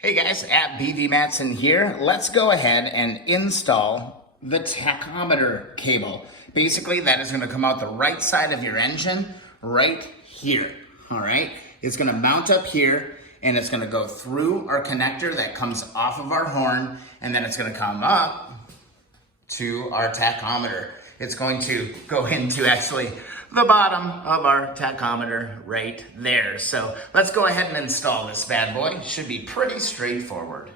Hey guys, at BV Matson here. Let's go ahead and install the tachometer cable. Basically, that is going to come out the right side of your engine right here. All right, it's going to mount up here and it's going to go through our connector that comes off of our horn, and then it's going to come up to our tachometer. It's going to go into actually the bottom of our tachometer right there. So let's go ahead and install this bad boy. Should be pretty straightforward.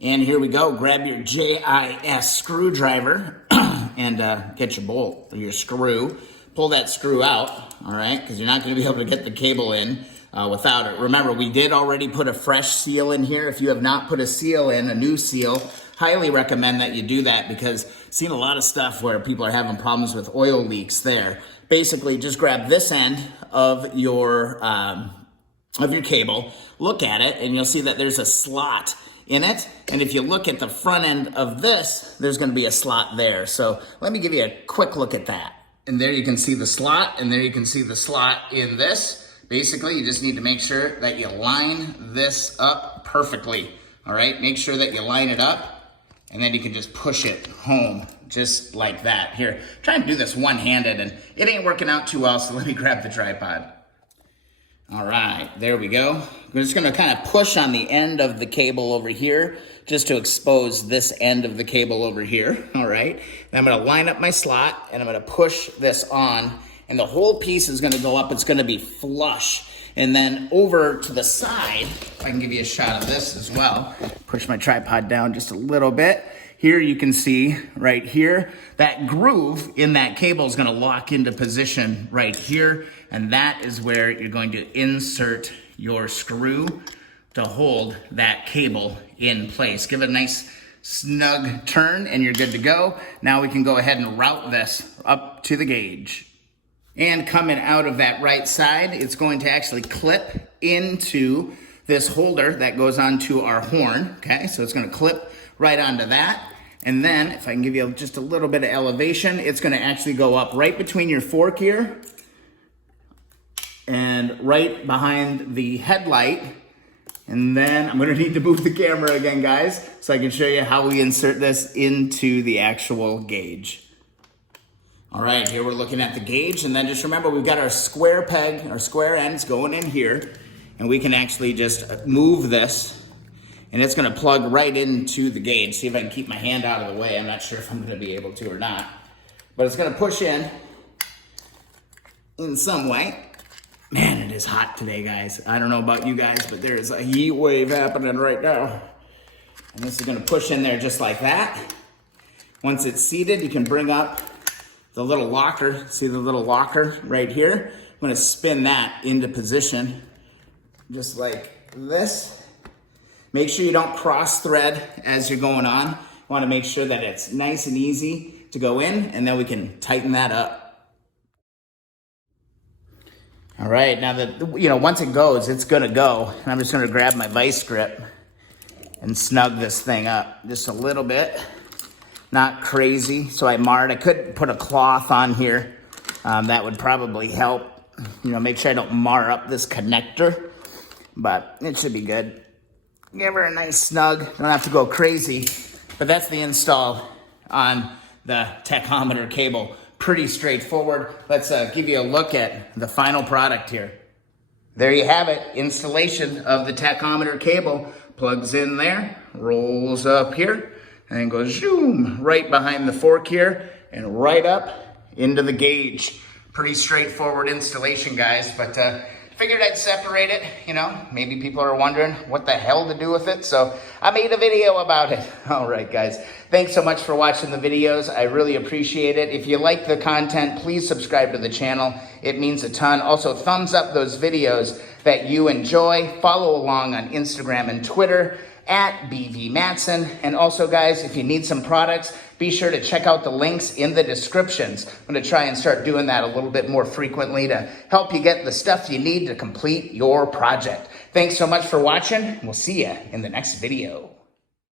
And here we go. Grab your JIS screwdriver and get your bolt or your screw. Pull that screw out, all right, because you're not going to be able to get the cable in without it. Remember, we did already put a fresh seal in here. If you have not put a seal in, a new seal, highly recommend that you do that, because I've seen a lot of stuff where people are having problems with oil leaks there. Basically, just grab this end of your cable, look at it, and you'll see that there's a slot in it. And if you look at the front end of this, there's going to be a slot there. So let me give you a quick look at that. And there you can see the slot, and there you can see the slot in this. Basically, you just need to make sure that you line this up perfectly. All right, make sure that you line it up, and then you can just push it home just like that. Here, try and do this one-handed, and it ain't working out too well, so let me grab the tripod. All right, there we go. We're just gonna kind of push on the end of the cable over here just to expose this end of the cable over here, all right? Then I'm gonna line up my slot, and I'm gonna push this on, and the whole piece is gonna go up. It's gonna be flush. And then over to the side, if I can give you a shot of this as well, push my tripod down just a little bit. Here you can see right here, that groove in that cable is gonna lock into position right here. And that is where you're going to insert your screw to hold that cable in place. Give it a nice snug turn and you're good to go. Now we can go ahead and route this up to the gauge. And coming out of that right side, it's going to actually clip into this holder that goes onto our horn, okay? So it's gonna clip right onto that. And then, if I can give you just a little bit of elevation, it's gonna actually go up right between your fork here and right behind the headlight. And then I'm gonna need to move the camera again, guys, so I can show you how we insert this into the actual gauge. All right, here we're looking at the gauge, and then just remember we've got our square peg, our square ends going in here, and we can actually just move this, and it's gonna plug right into the gauge. See if I can keep my hand out of the way. I'm not sure if I'm gonna be able to or not, but it's gonna push in some way. Man, it is hot today, guys. I don't know about you guys, but there is a heat wave happening right now. And this is gonna push in there just like that. Once it's seated, you can bring up the little locker. See the little locker right here? I'm gonna spin that into position just like this. Make sure you don't cross thread as you're going on. You wanna make sure that it's nice and easy to go in, and then we can tighten that up. All right, now that, once it goes, it's gonna go. And I'm just gonna grab my vice grip and snug this thing up just a little bit. Not crazy, so I could put a cloth on here. That would probably help, make sure I don't mar up this connector, but it should be good. Give her a nice snug, don't have to go crazy, but that's the install on the tachometer cable. Pretty straightforward. Let's give you a look at the final product here. There you have it, installation of the tachometer cable. Plugs in there, rolls up here, and then goes zoom right behind the fork here and right up into the gauge. Pretty straightforward installation, guys, but figured I'd separate it. Maybe people are wondering what the hell to do with it, so I made a video about it. All right, guys, thanks so much for watching the videos. I really appreciate it. If you like the content, please subscribe to the channel. It means a ton. Also, thumbs up those videos that you enjoy. Follow along on Instagram and Twitter at BV Matson. And also, guys, if you need some products, be sure to check out the links in the descriptions. I'm going to try and start doing that a little bit more frequently to help you get the stuff you need to complete your project. Thanks so much for watching. We'll see you in the next video.